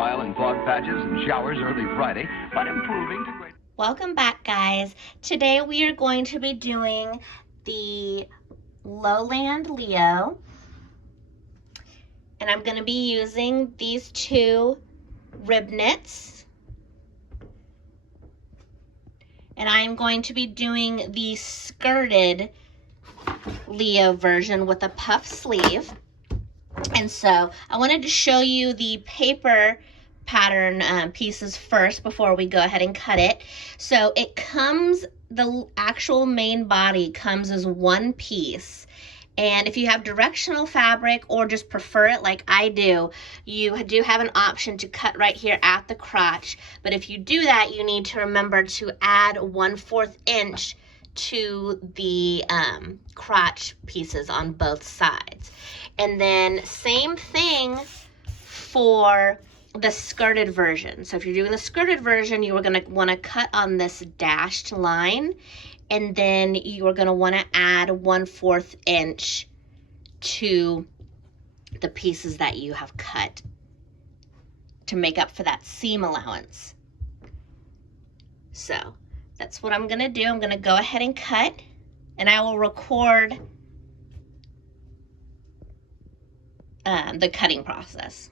while in fog patches and showers early Friday, but improving to great... Welcome back, guys. Today we are going to be doing the Lowland Leo. And I'm going to be using these two rib knits. And I'm going to be doing the skirted Leo version with a puff sleeve. And so I wanted to show you the paper pattern pieces first before we go ahead and cut it. So it comes, the actual main body comes as one piece. And if you have directional fabric or just prefer it like I do, you do have an option to cut right here at the crotch. But if you do that, you need to remember to add 1/4 inch to the crotch pieces on both sides. And then same thing for the skirted version. So if you're doing the skirted version, you are going to want to cut on this dashed line, and then you are going to want to add 1/4 inch to the pieces that you have cut to make up for that seam allowance. So that's what I'm going to do. I'm going to go ahead and cut, and I will record the cutting process.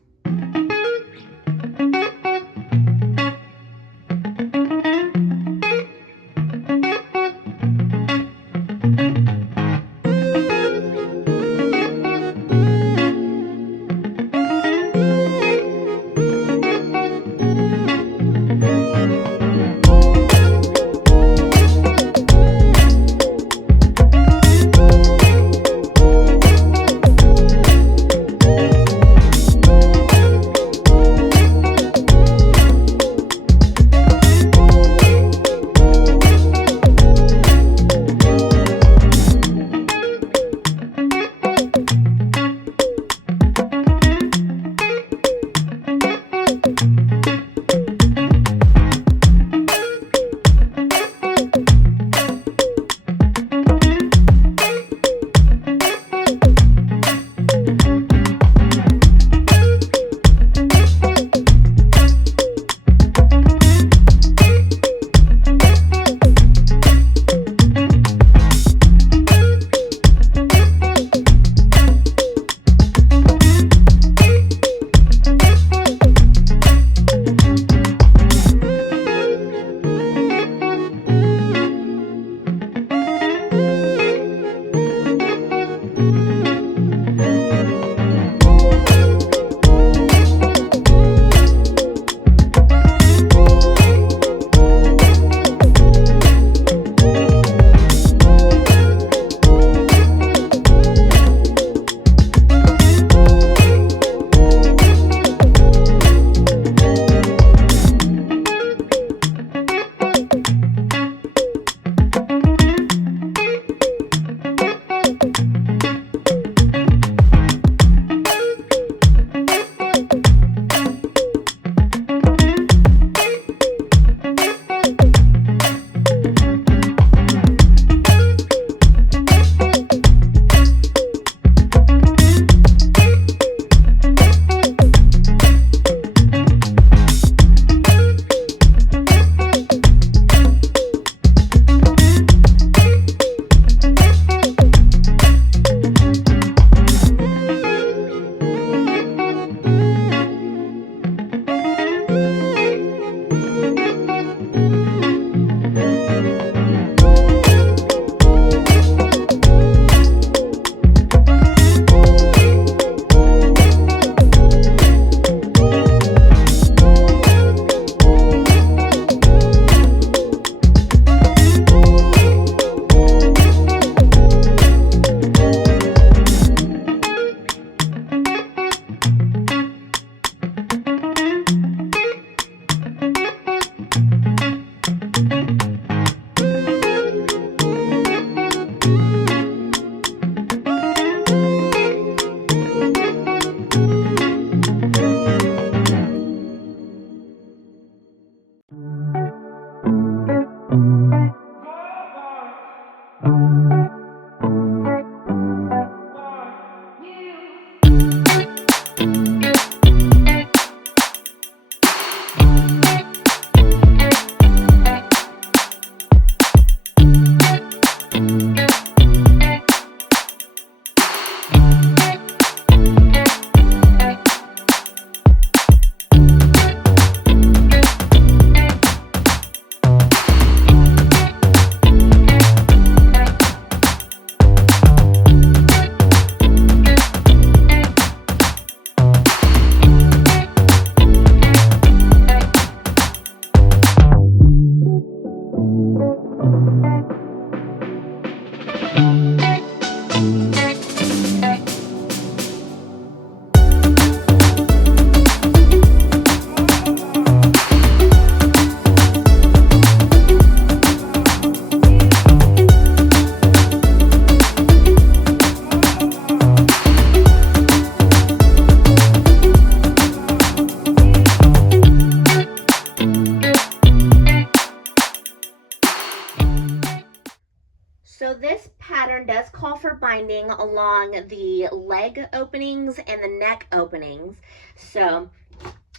pattern does call for binding along the leg openings and the neck openings. So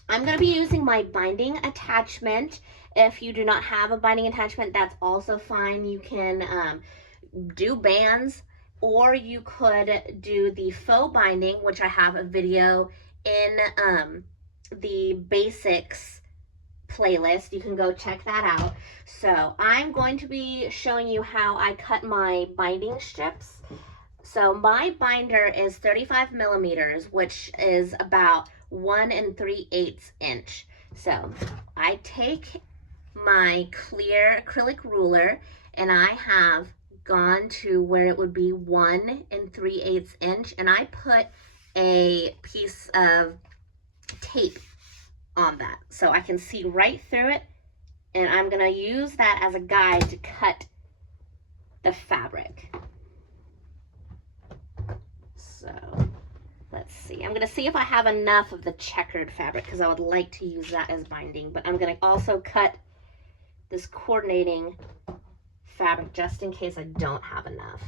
I'm going to be using my binding attachment. If you do not have a binding attachment, that's also fine. You can do bands, or you could do the faux binding, which I have a video in the basics playlist. You can go check that out. So I'm going to be showing you how I cut my binding strips. So my binder is 35 millimeters, which is about 1 3/8 inch. So I take my clear acrylic ruler and I have gone to where it would be 1 3/8 inch, and I put a piece of tape on that so I can see right through it, and I'm going to use that as a guide to cut the fabric. So let's see. I'm going to see if I have enough of the checkered fabric because I would like to use that as binding, but I'm going to also cut this coordinating fabric just in case I don't have enough.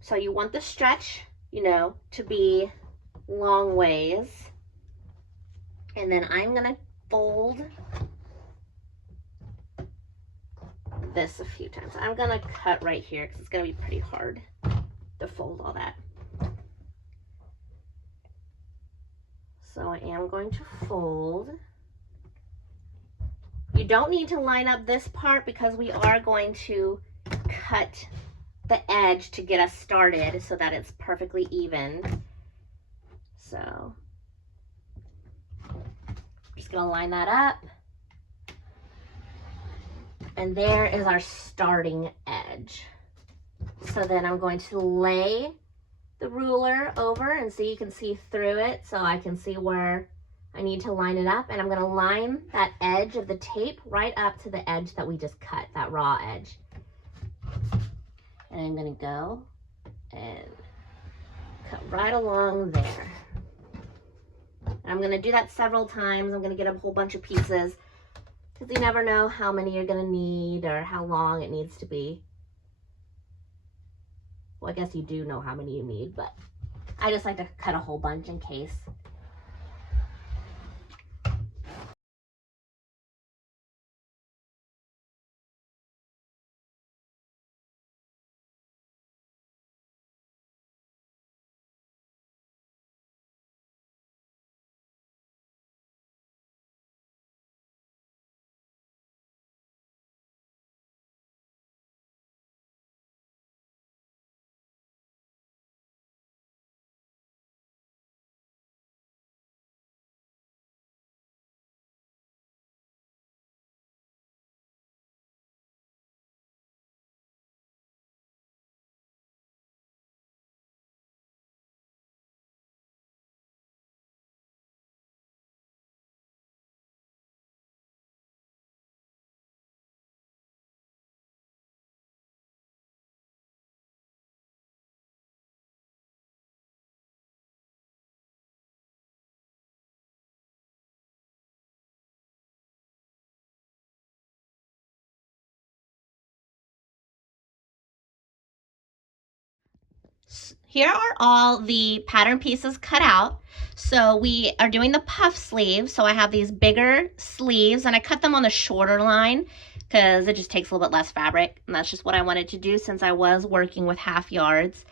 So you want the stretch, you know, to be long ways. And then I'm going to fold this a few times. I'm going to cut right here because it's going to be pretty hard to fold all that. So I am going to fold. You don't need to line up this part because we are going to cut the edge to get us started so that it's perfectly even. So I'm just going to line that up. And there is our starting edge. So then I'm going to lay the ruler over, and so you can see through it so I can see where I need to line it up. And I'm going to line that edge of the tape right up to the edge that we just cut, that raw edge. And I'm going to go and cut right along there. And I'm going to do that several times. I'm going to get a whole bunch of pieces because you never know how many you're going to need or how long it needs to be. Well, I guess you do know how many you need, but I just like to cut a whole bunch in case. Here are all the pattern pieces cut out. So we are doing the puff sleeve. So I have these bigger sleeves and I cut them on the shorter line because it just takes a little bit less fabric. And that's just what I wanted to do since I was working with half yards.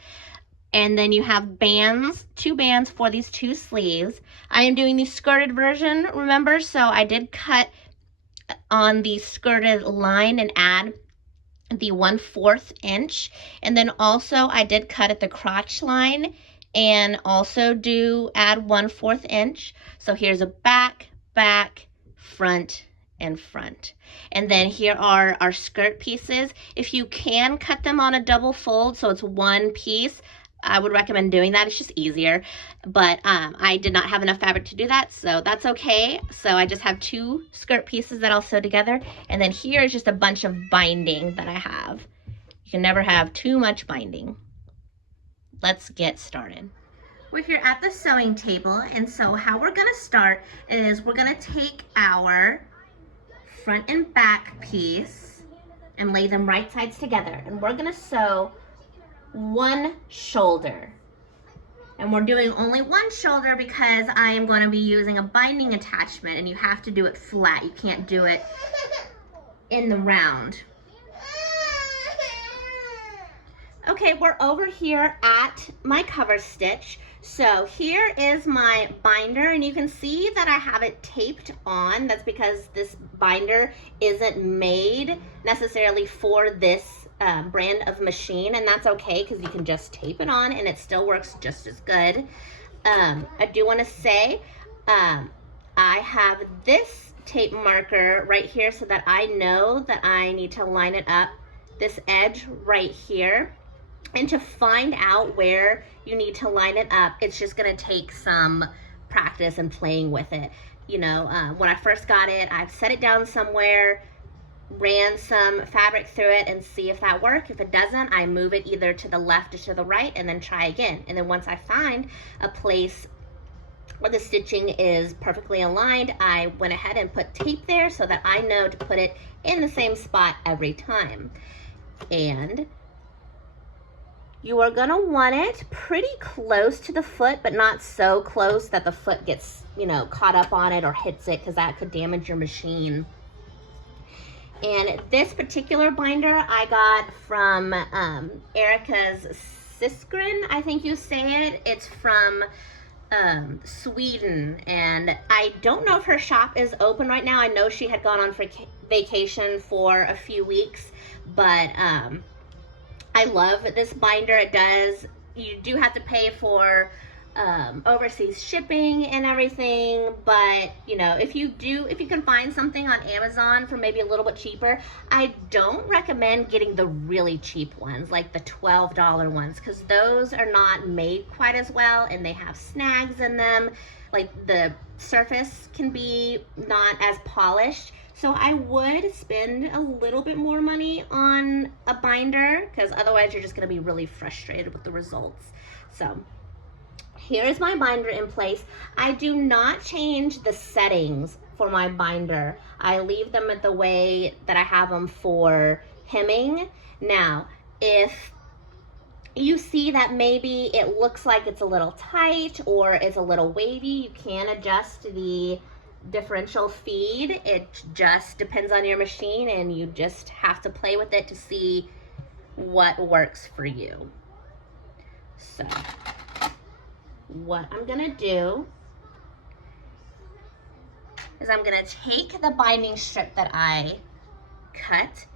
And then you have bands, 2 bands for these 2 sleeves. I am doing the skirted version, remember? So I did cut on the skirted line and add the 1/4 inch, and then also I did cut at the crotch line and also add 1/4 inch. So here's a back, front, and front. And then here are our skirt pieces. If you can cut them on a double fold so it's one piece, I would recommend doing that. It's just easier, but I did not have enough fabric to do that, so that's okay. So I just have 2 skirt pieces that I'll sew together, and then here is just a bunch of binding that I have. You can never have too much binding. Let's get started. We're here at the sewing table, and so how we're gonna start is we're gonna take our front and back piece, and lay them right sides together. And we're gonna sew one shoulder. And we're doing only one shoulder because I am going to be using a binding attachment, and you have to do it flat. You can't do it in the round. Okay, we're over here at my cover stitch. So here is my binder, and you can see that I have it taped on. That's because this binder isn't made necessarily for this brand of machine, and that's okay because you can just tape it on and it still works just as good. I do want to say I have this tape marker right here so that I know that I need to line it up, this edge right here. And to find out where you need to line it up, it's just gonna take some practice and playing with it. You know, when I first got it, I've set it down somewhere, ran some fabric through it and see if that worked. If it doesn't, I move it either to the left or to the right and then try again. And then once I find a place where the stitching is perfectly aligned, I went ahead and put tape there so that I know to put it in the same spot every time. And you are gonna want it pretty close to the foot, but not so close that the foot gets, you know, caught up on it or hits it, because that could damage your machine. And this particular binder I got from Erica's Siskren, I think you say it. It's from Sweden, and I don't know if her shop is open right now. I know she had gone on vacation for a few weeks, but I love this binder. It does, you do have to pay for overseas shipping and everything, but you know, if you can find something on Amazon for maybe a little bit cheaper, I don't recommend getting the really cheap ones, like the $12 ones, because those are not made quite as well and they have snags in them. Like the surface can be not as polished. So I would spend a little bit more money on a binder, because otherwise you're just going to be really frustrated with the results. So here is my binder in place. I do not change the settings for my binder. I leave them the way that I have them for hemming. Now, if you see that maybe it looks like it's a little tight or it's a little wavy, you can adjust the differential feed. It just depends on your machine, and you just have to play with it to see what works for you. So what I'm gonna do is I'm gonna take the binding strip that I cut,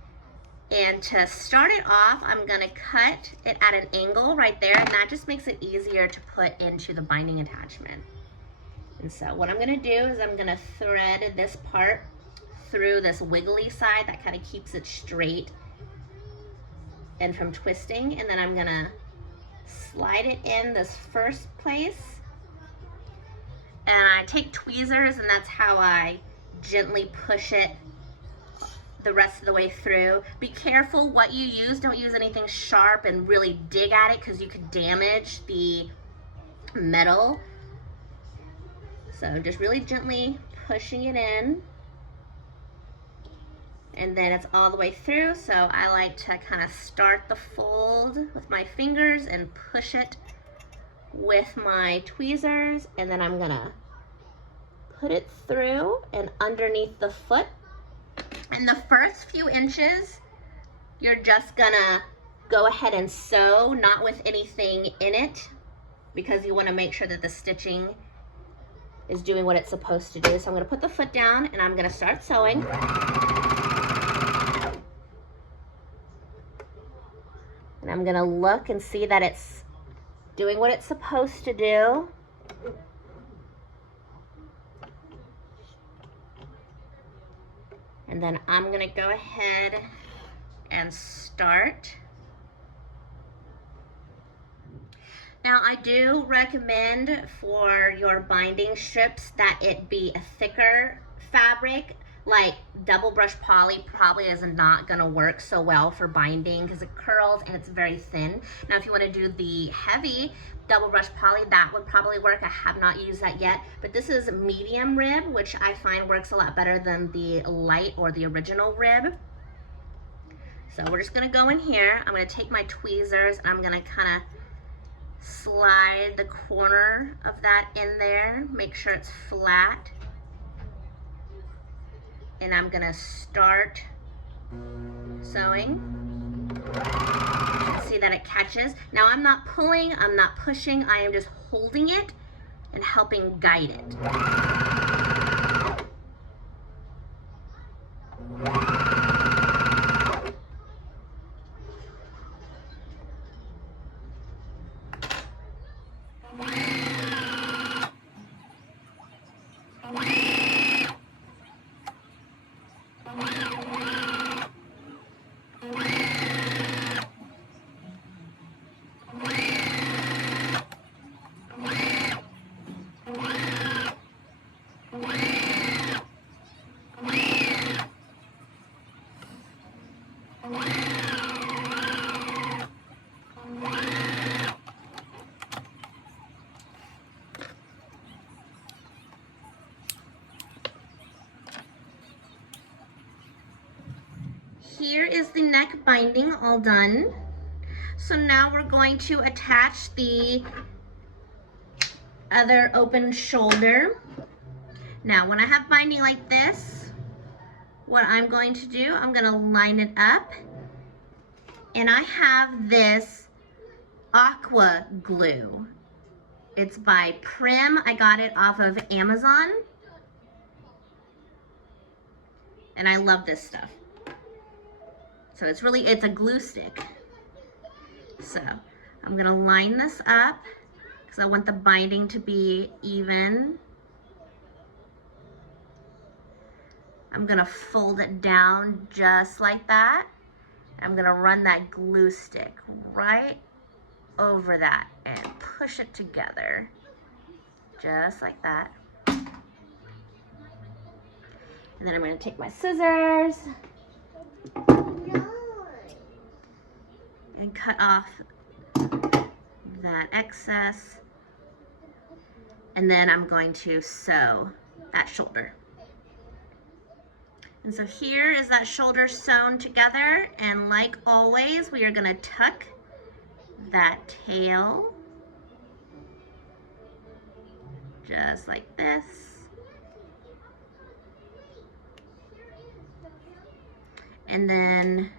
and to start it off, I'm gonna cut it at an angle right there, and that just makes it easier to put into the binding attachment. And so what I'm gonna do is I'm gonna thread this part through this wiggly side that kind of keeps it straight and from twisting, and then I'm gonna slide it in this first place. And I take tweezers, and that's how I gently push it the rest of the way through. Be careful what you use. Don't use anything sharp and really dig at it, because you could damage the metal. So just really gently pushing it in, and then it's all the way through. So I like to kind of start the fold with my fingers and push it with my tweezers, and then I'm gonna put it through and underneath the foot. And the first few inches, you're just gonna go ahead and sew, not with anything in it, because you wanna make sure that the stitching is doing what it's supposed to do. So I'm gonna put the foot down and I'm gonna start sewing. And I'm gonna look and see that it's doing what it's supposed to do. And then I'm gonna go ahead and start. Now, I do recommend for your binding strips that it be a thicker fabric. Like double brush poly probably is not gonna work so well for binding because it curls and it's very thin. Now, if you wanna do the heavy double brush poly, that would probably work. I have not used that yet, but this is medium rib, which I find works a lot better than the light or the original rib. So we're just gonna go in here. I'm gonna take my tweezers and I'm gonna kind of slide the corner of that in there, make sure it's flat. And I'm gonna start sewing. See that it catches. Now I'm not pulling, I'm not pushing, I am just holding it and helping guide it. Here is the neck binding all done. So now we're going to attach the other open shoulder. Now when I have binding like this, what I'm going to do, I'm going to line it up. And I have this aqua glue. It's by Prim. I got it off of Amazon. And I love this stuff. So it's a glue stick. So I'm gonna line this up because I want the binding to be even. I'm gonna fold it down just like that. I'm gonna run that glue stick right over that and push it together, just like that. And then I'm gonna take my scissors and cut off that excess. And then I'm going to sew that shoulder. And so here is that shoulder sewn together. And like always, we are gonna tuck that tail just like this. And then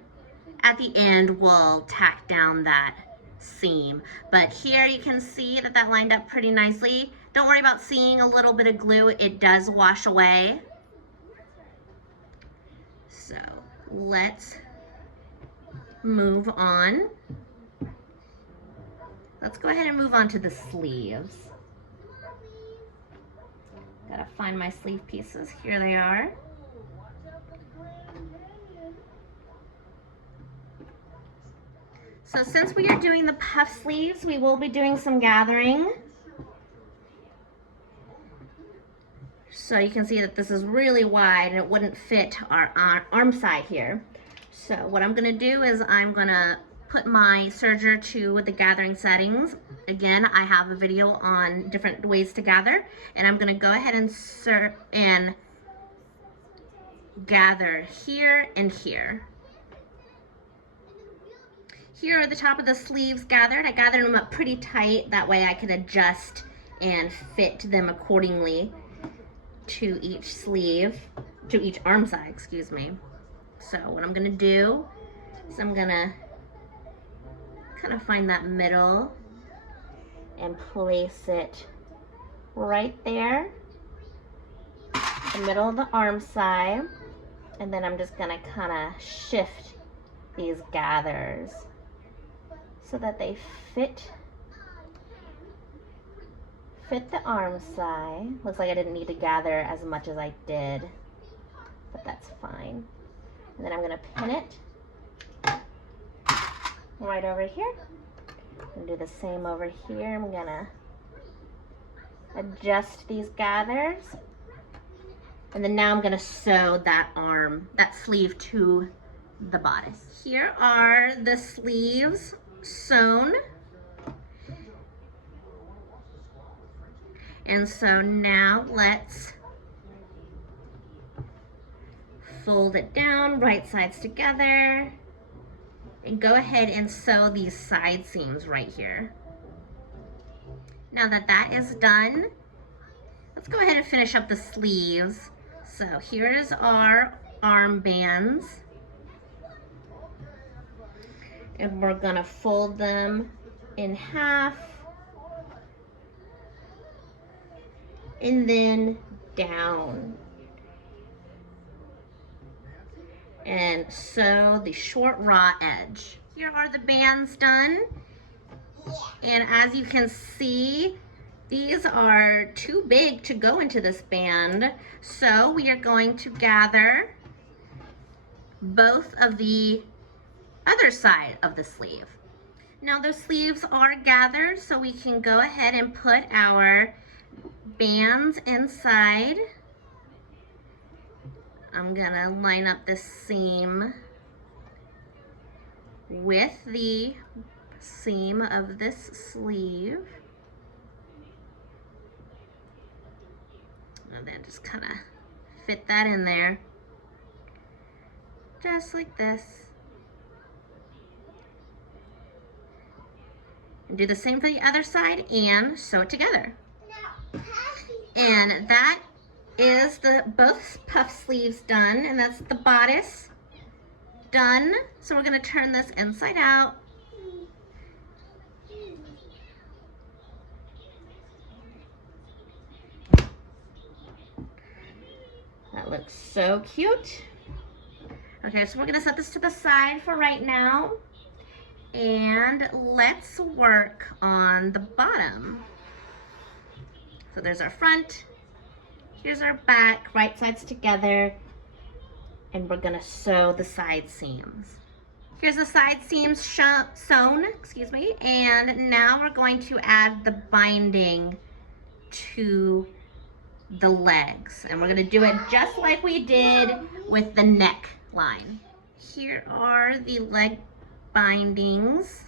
at the end, we'll tack down that seam. But here you can see that that lined up pretty nicely. Don't worry about seeing a little bit of glue. It does wash away. So let's move on. Let's go ahead and move on to the sleeves. Gotta find my sleeve pieces. Here they are. So since we are doing the puff sleeves, we will be doing some gathering. So you can see that this is really wide and it wouldn't fit our arm side here. So what I'm gonna do is I'm gonna put my serger to the gathering settings. Again, I have a video on different ways to gather, and I'm gonna go ahead and gather here and here. Here are the top of the sleeves gathered. I gathered them up pretty tight. That way I could adjust and fit them accordingly to each sleeve, to each arm side, excuse me. So what I'm gonna do is I'm gonna kind of find that middle and place it right there, the middle of the arm side. And then I'm just gonna kind of shift these gathers so that they fit the arm side. Looks like I didn't need to gather as much as I did, but that's fine. And then I'm gonna pin it right over here. And do the same over here. I'm gonna adjust these gathers. And then now I'm gonna sew that sleeve to the bodice. Here are the sleeves sewn. And so now let's fold it down, right sides together. and go ahead and sew these side seams right here. Now that that is done, let's go ahead and finish up the sleeves. So here's our armbands. And we're gonna fold them in half and then down. And sew the short raw edge. Here are the bands done. And as you can see, these are too big to go into this band. So we are going to gather both of the other side of the sleeve. Now those sleeves are gathered, so we can go ahead and put our bands inside. I'm gonna line up this seam with the seam of this sleeve. And then just kind of fit that in there, just like this. And do the same for the other side and sew it together. And that is both puff sleeves done, and that's the bodice done. So we're gonna turn this inside out. That looks so cute. Okay, so we're gonna set this to the side for right now. And let's work on the bottom. So there's our front, here's our back, right sides together, and we're gonna sew the side seams. Here's the side seams sewn, excuse me, and now we're going to add the binding to the legs, and we're gonna do it just like we did with the neck line. Here are the leg bindings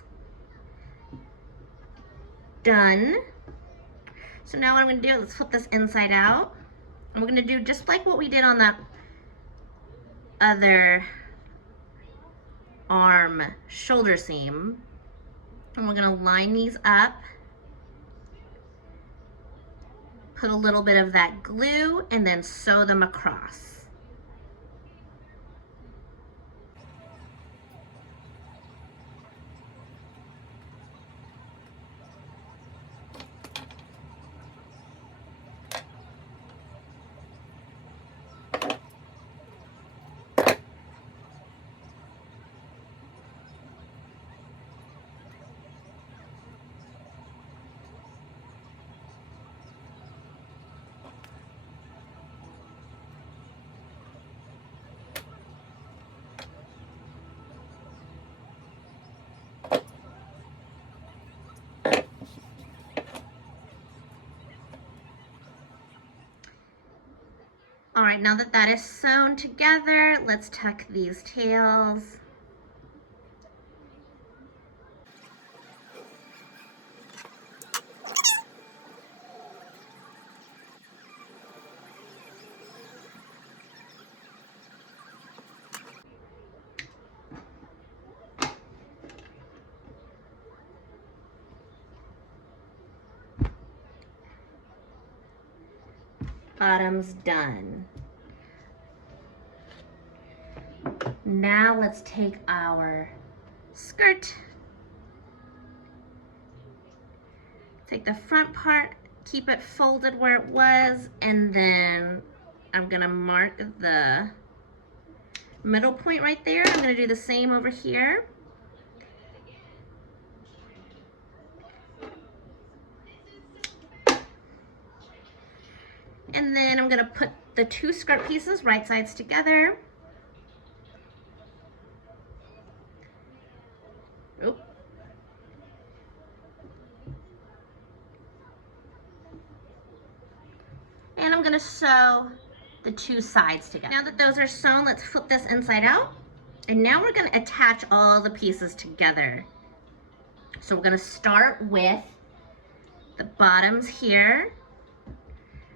done. So now what I'm gonna do, let's flip this inside out, and we're gonna do just like what we did on that other arm shoulder seam, and we're gonna line these up, put a little bit of that glue, and then sew them across. All right, now that that is sewn together, let's tuck these tails. Bottom's done. Now let's take our skirt, take the front part, keep it folded where it was, and then I'm gonna mark the middle point right there. I'm gonna do the same over here. And then I'm gonna put the two skirt pieces right sides together. Oop. And I'm gonna sew the two sides together. Now that those are sewn, let's flip this inside out. And now we're gonna attach all the pieces together. So we're gonna start with the bottoms here.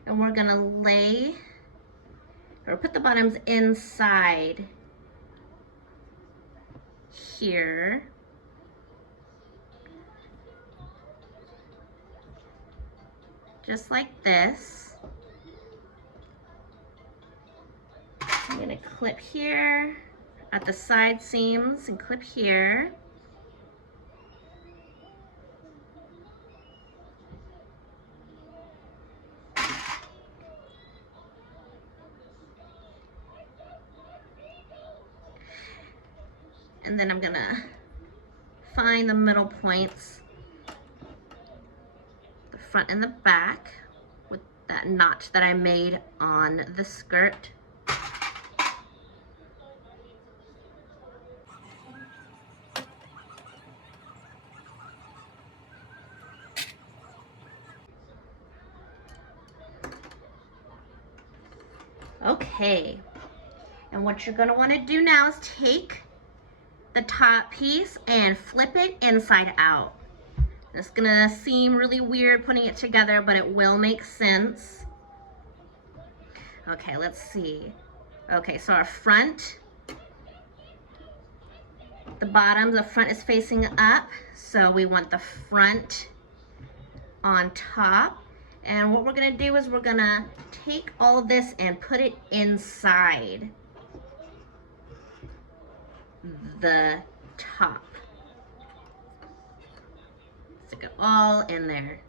And we're gonna put the bottoms inside here. Just like this. I'm gonna clip here at the side seams and clip here. And then I'm gonna find the middle points, the front and the back, with that notch that I made on the skirt. Okay, and what you're gonna wanna do now is take the top piece and flip it inside out. It's gonna seem really weird putting it together, but it will make sense. Okay, let's see. Okay, so our front, the bottom, the front is facing up, so we want the front on top. And what we're gonna do is we're gonna take all of this and put it inside the top. Stick it all in there.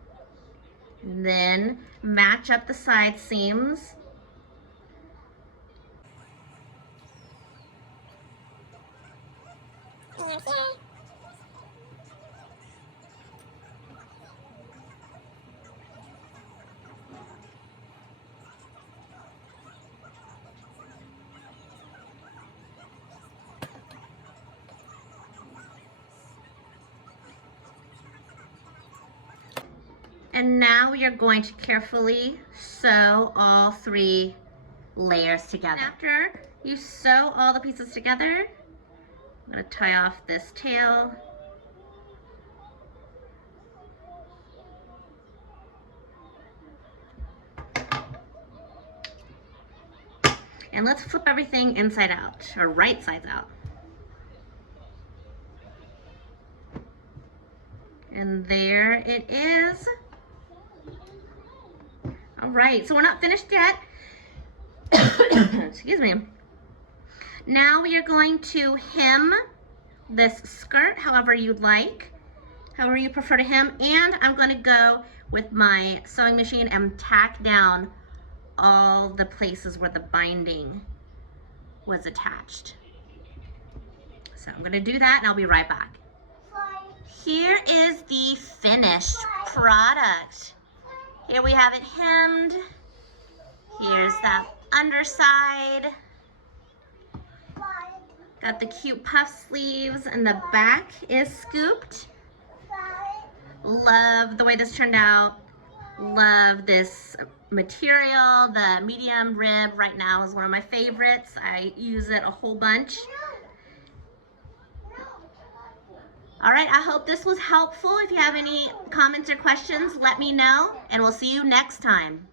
And then match up the side seams. And now you're going to carefully sew all 3 layers together. After you sew all the pieces together, I'm going to tie off this tail. And let's flip everything inside out, or right sides out. And there it is. All right, so we're not finished yet. Excuse me. Now we are going to hem this skirt however you'd like, however you prefer to hem, and I'm going to go with my sewing machine and tack down all the places where the binding was attached. So I'm going to do that and I'll be right back. Here is the finished product. Here we have it hemmed. Here's that underside. Got the cute puff sleeves, and the back is scooped. Love the way this turned out. Love this material. The medium rib right now is one of my favorites. I use it a whole bunch. All right, I hope this was helpful. If you have any comments or questions, let me know, and we'll see you next time.